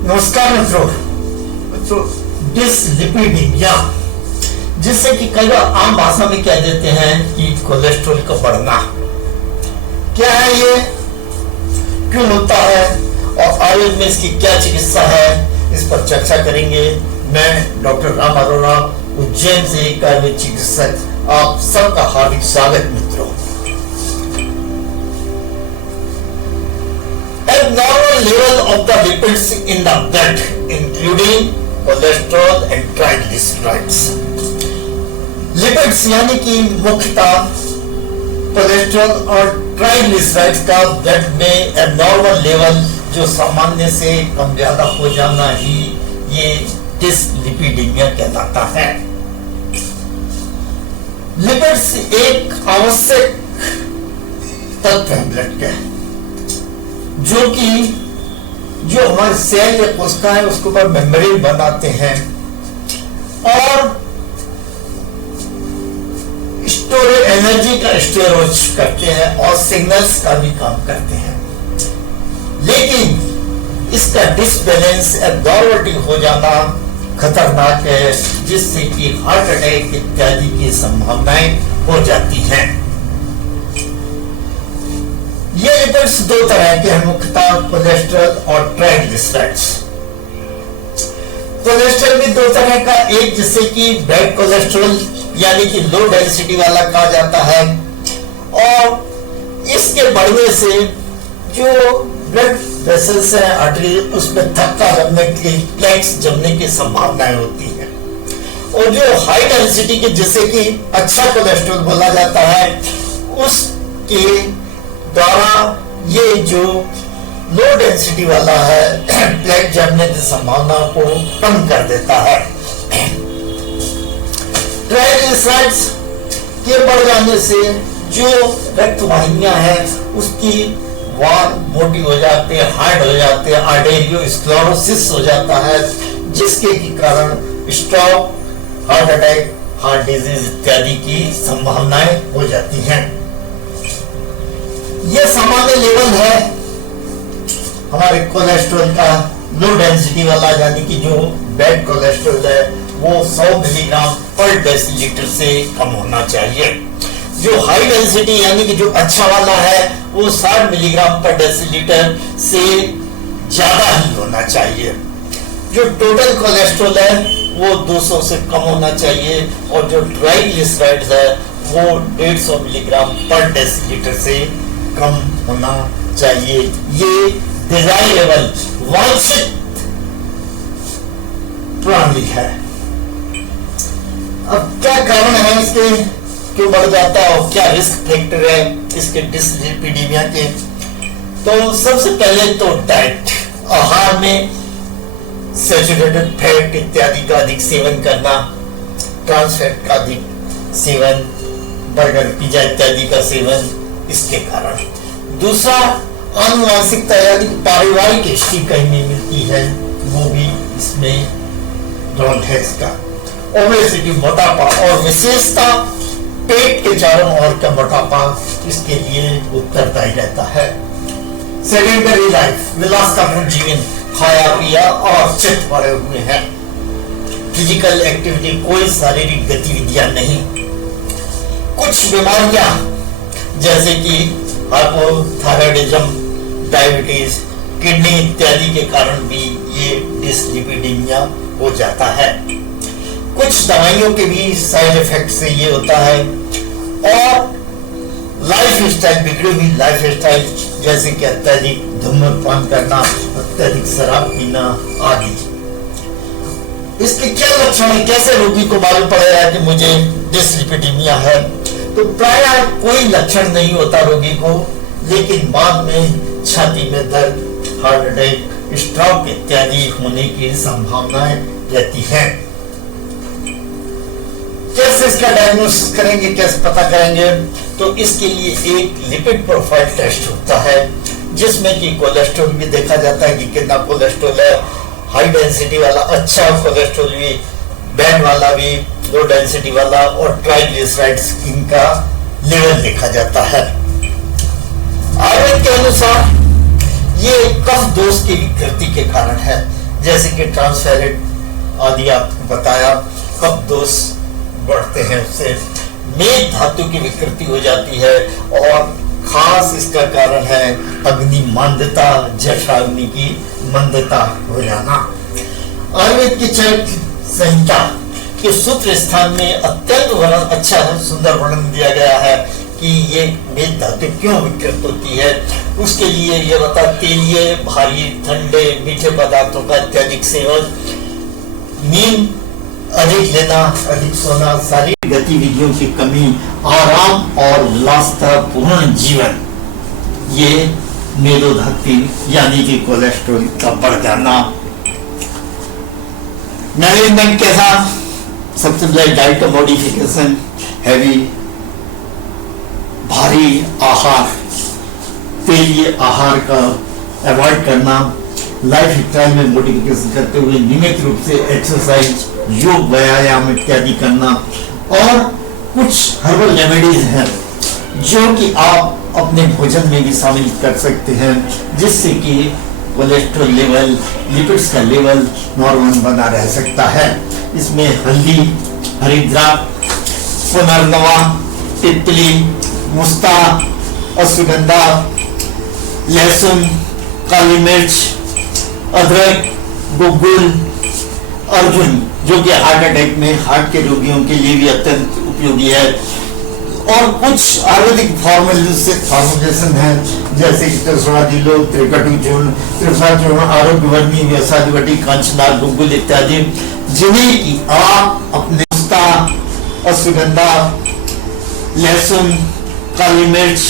नमस्कार मित्रों, डिसलिपिडीमिया जिससे कि कई बार आम भाषा में कह देते हैं कि कोलेस्ट्रॉल का बढ़ना, क्या है ये, क्यों होता है और आयुर्वेद में इसकी क्या चिकित्सा है, इस पर चर्चा करेंगे। मैं डॉक्टर राम अरोड़ा, उज्जैन से एक आयुर्वेद चिकित्सक, आप सबका हार्दिक स्वागत मित्रों। Abnormal level of the lipids in the blood, including cholesterol and triglycerides. Lipids यानी कि मुख्यतः कोलेस्ट्रॉल और ट्राइग्लिसराइड्स का ब्लड में एबनॉर्मल लेवल जो सामान्य से कम ज्यादा हो जाना ही ये डिसलिपिडीमिया कहलाता है। लिपिड्स एक आवश्यक तत्व है ब्लड के, जो हमारे सेल या कोशिका है उसके ऊपर मेम्ब्रेन बनाते हैं और स्टोरेज एनर्जी का स्टोरेज करते हैं और सिग्नल्स का भी काम करते हैं। लेकिन इसका डिसबैलेंस एब्नॉर्मलिटी हो जाना खतरनाक है, जिससे कि हार्ट अटैक इत्यादि की संभावनाएं हो जाती हैं। ये लिपिड्स दो तरह के हैं, मुख्यतः कोलेस्ट्रॉल और ट्राइग्लिसराइड्स। कोलेस्ट्रॉल भी दो तरह का, एक जिसे कि बैड कोलेस्ट्रॉल यानी कि लो डेंसिटी वाला कहा जाता है, और इसके बढ़ने से जो ब्लड वेसल्स हैं, आर्टरी, उसमें थक्का जमने की, प्लेक्स जमने की संभावनाएं होती है। और जो हाई डेंसिटी के जिसे कि अच्छा कोलेस्ट्रॉल बोला जाता है, उसके द्वारा ये जो लो डेंसिटी वाला है प्लेक जमने की संभावना को कम कर देता है। ट्राइग्लिसराइड्स के बढ़ जाने से जो रक्त वाहिनियां हैं उसकी वाल मोटी हो जाती है, हार्ड हो जाते हैं, आर्टेरियोस्क्लेरोसिस हो जाता है, जिसके कारण stroke, heart attack, heart disease इत्यादि की संभावनाएं हो जाती हैं। यह सामान्य लेवल है हमारे कोलेस्ट्रॉल का, लो डेंसिटी वाला, यानी कि जो बैड कोलेस्ट्रॉल है वो 100 मिलीग्राम पर डेसीलीटर से कम होना चाहिए। जो हाई डेंसिटी यानी कि जो अच्छा वाला है वो 60 मिलीग्राम पर डेसीलीटर से ज्यादा ही होना चाहिए। जो टोटल कोलेस्ट्रॉल है वो 200 से कम होना चाहिए, और जो ट्राइग्लिसराइड्स है वो 150 मिलीग्राम पर डेसीलीटर से कम होना चाहिए। ये डिजायरेबल, वांछित प्रणाली है। अब क्या कारण है इसके, क्यों बढ़ जाता है और क्या रिस्क फैक्टर है इसके डिसलिपिडीमिया के? तो सबसे पहले तो डाइट, आहार में सैचुरेटेड फैट इत्यादि का अधिक सेवन करना, ट्रांस फैट का अधिक सेवन, बर्गर, पिज्जा इत्यादि का सेवन, इसके कारण। दूसरा, आनुवंशिकता यानी पारिवारिक हिस्ट्री कहीं नहीं मिलती है, वो भी इसमें रोल है इसका। ओबेसिटी, मोटापा, और विशेषता पेट के चारों ओर का मोटापा इसके लिए उत्तरदायी रहता है। सेडेंटरी लाइफ, विलासपूर्ण जीवन, खाया पिया और चित पड़े हुए हैं, फिजिकल एक्टिविटी, कोई शारीरिक गतिविधियां नहीं। कुछ बीमारियां जैसे कि हाइपोथायराइडिज्म, डायबिटीज, किडनी इत्यादि के कारण भी ये डिसलिपिडीमिया हो जाता है। कुछ दवाइयों के भी साइड इफेक्ट से ये होता है, और लाइफ स्टाइल, बिगड़ी हुई लाइफ स्टाइल, जैसे कि अत्यधिक धूम्रपान करना, अत्यधिक शराब पीना आदि। इसके क्या लक्षण है, कैसे रोगी को मालूम पड़ेगा कि मुझे डिसलिपिडीमिया है? तो प्राय कोई लक्षण नहीं होता रोगी को, लेकिन बाद में छाती में दर्द, हार्ट अटैक, स्ट्रोक इत्यादि होने की संभावनाएं रहती हैं। कैसे इसका डायग्नोसिस करेंगे, कैसे पता करेंगे? तो इसके लिए एक लिपिड प्रोफाइल टेस्ट होता है, जिसमें कि कोलेस्ट्रॉल भी देखा जाता है कि कितना कोलेस्ट्रॉल है, हाई डेंसिटी वाला, अच्छा कोलेस्ट्रॉल भी, बैड वाला भी, लो डेंसिटी वाला, और ट्राइग्लिसराइड्स इनका लेवल देखा जाता है। आयुर्वेद के अनुसार ये कफ दोष की विकृति के कारण है, जैसे कि ट्रांसफेरेट आदि आपको बताया, कफ दोष बढ़ते हैं, उससे मेद धातु की विकृति हो जाती है और खास इसका कारण है अग्नि मंदता, जठराग्नि की मंदता हो जाना। आयुर्वेद की चरक संहिता के सूत्र स्थान में अत्यंत वर्णन अच्छा है, सुंदर वर्णन दिया गया है कि ये मेद धातु क्यों विकृत होती है। उसके लिए ये बता, तेलीय, भारी, ठंडे, मीठे पदार्थों का अत्यधिक सेवन, नींद अधिक लेना, अधिक सोना, शारीरिक गतिविधियों की कमी, आराम और विलासितापूर्ण जीवन, ये मेदोधक्ति यानी कि कोलेस्ट्रॉल का बढ़ जाना। मैनेजमेंट कैसा? सबसे पहले डाइट मॉडिफिकेशन, हैवी भारी आहार, तेलीय आहार का अवॉइड करना, लाइफ स्टाइल में मॉडिफिकेशन करते हुए नियमित रूप से एक्सरसाइज, योग, व्यायाम इत्यादि करना, और कुछ हर्बल रेमेडीज हैं जो कि आप अपने भोजन में भी शामिल कर सकते हैं, जिससे कि कोलेस्ट्रॉल लेवल, लिपिड्स का लेवल नॉर्मल बना रह सकता है। इसमें हल्दी, हरिद्रा, पुनर्नवा, तितली, मुस्ता, अश्वगंधा, लहसुन, काली मिर्च, अदरक, गुगुल, अर्जुन, जो कि हार्ट अटैक में हार्ट के रोगियों के लिए भी अत्यंत उपयोगी है, और कुछ आयुर्वेदिक फॉर्मुलेशन है जैसे कि त्रिशूलादिलो, त्रिकटु चूर्ण, त्रिफला चूर्ण, आरोग्यवर्णी, व्यसादिवटी, कांचनार, गुगुल इत्यादि, जिन्हें कि आप अपने मुस्ता, अश्वगंधा, लहसुन, काली मिर्च,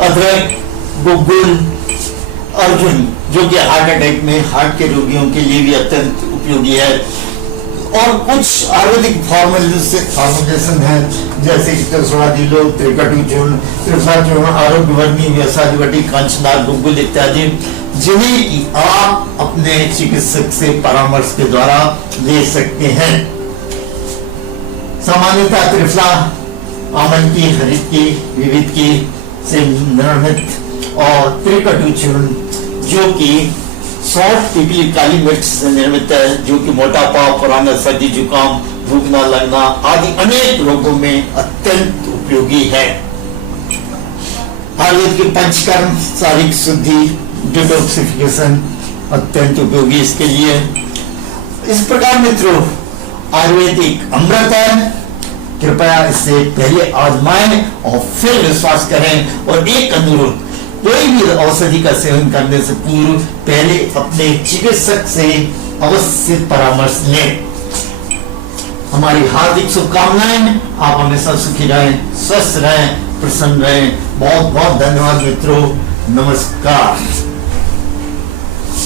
अदरक, गुगुल, अर्जुन, जो कि हार्ट अटैक में हार्ट के रोगियों के लिए भी अत्यंत उपयोगी है, और कुछ आयुर्वेदिक फॉर्मुलेशन है जैसे कि त्रिशूलादिलो, त्रिकटु चूर्ण, त्रिफला चूर्ण, आरोग्यवर्णी, व्यसादिवटी, कांचनार, गुगुल इत्यादि, जिन्हें कि आप अपने चिकित्सक से परामर्श के द्वारा ले सकते हैं। सामान्यतः त्रिफला आमन की, हरित की, विविध की से निर्मित, और त्रिकटु चूर्ण जो कि सौंफ, पिपली, काली मिर्च से निर्मित है, जो कि मोटापा, पुराना सर्दी, जुकाम, भूख न लगना आदि अनेक रोगों में अत्यंत उपयोगी है। आयुर्वेद के पंचकर्म, शारीरिक शुद्धि, डिटॉक्सिफिकेशन अत्यंत उपयोगी इसके लिए। इस प्रकार मित्रों, आयुर्वेदिक अमृत है, कृपया इससे पहले आजमाएं और फिर विश्वास करें। और एक अनुरोध, कोई भी औषधि का सेवन करने से पूर्व पहले अपने चिकित्सक से अवश्य परामर्श लें। हमारी हार्दिक शुभकामनाएं, आप हमेशा सुखी रहें, स्वस्थ रहें, प्रसन्न रहें। बहुत बहुत धन्यवाद मित्रों, नमस्कार।